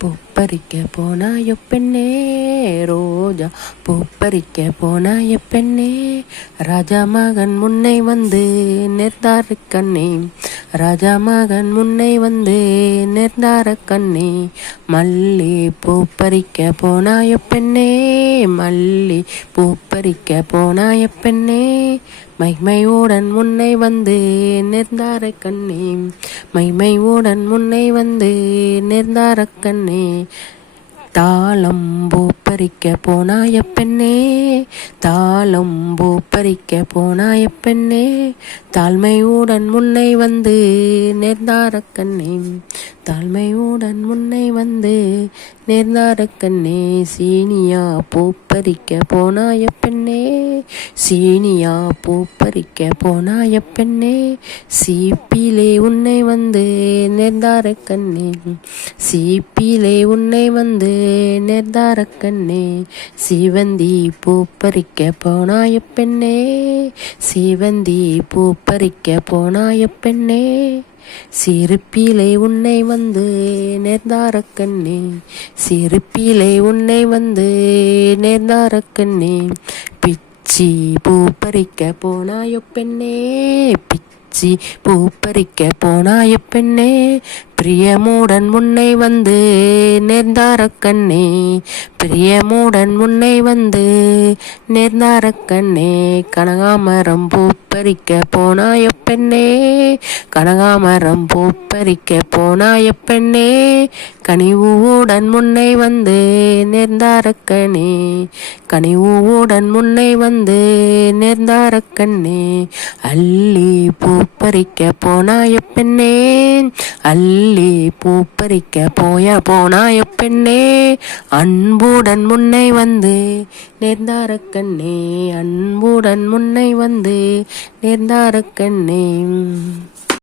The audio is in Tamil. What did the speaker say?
பூப்பறிக்க போனாய பெண்ணே ரோஜா பூப்பறிக்க போனாய பெண்ணே ராஜா மகன் முன்னை வந்து நேர்ந்தாரு கண்ணே ராஜா மகன் முன்னை வந்து நேர்ந்தார கண்ணே மல்லி பூப்பறிக்க போனாய பெண்ணே மல்லி பூப்பறிக்க போனாய பெண்ணே மைமையுடன் முன்னை வந்து நேர்ந்தார கண்ணே மைமையுடன் முன்னை வந்து நேர்ந்தார கண்ணே தாளம் பூப்பறிக்க போனாய பெண்ணே தாளம் பூப்பறிக்க போனாய பெண்ணே தாழ்மையுடன் முன்னை வந்து நேர்ந்தார கண்ணே தாழ்மையுடன் முன்னை வந்து நேர்ந்தார கண்ணே சீனியா பூப்பறிக்க போனாய பெண்ணே சீனியா பூப்பறிக்க போனாய பெண்ணே சீப்பிலே உன்னை வந்து நேர்ந்தார கண்ணே சீப்பிலே உன்னை வந்து நேர்ந்தார கண்ணே சிவந்தி பூப்பறிக்க போனாய பெண்ணே சிவந்தி பூப்பறிக்க போனாய பெண்ணே சிறுப்பிலை உன்னை வந்து நேர்ந்தார கண்ணே சிறுப்பிலை உன்னை வந்து நேர்ந்தார கண்ணே பிச்சி பூப்பறிக்க போனாய பெண்ணே பிச்சி பூப்பறிக்க போனாய பெண்ணே பிரியமுடன் முன்னை வந்து நேர்ந்தார கண்ணே பிரியமுடன் முன்னை வந்து நேர்ந்தார கண்ணே கனகாமரம் பூப்பறிக்க போனாய பெண்ணே கனகாமரம் பூப்பறிக்க போனாய பெண்ணே கனிவுடன் முன்னை வந்து நேர்ந்தார கண்ணே கனிவுடன் முன்னை வந்து நேர்ந்தார கண்ணே அள்ளி பூப்பறிக்க போனாய பெண்ணே அள்ளி பூப்பறிக்க போனாய பெண்ணே அன்புடன் முன்னை வந்து நேர்ந்தார கண்ணே அன்புடன் முன்னை வந்து நேர்ந்தார கண்ணே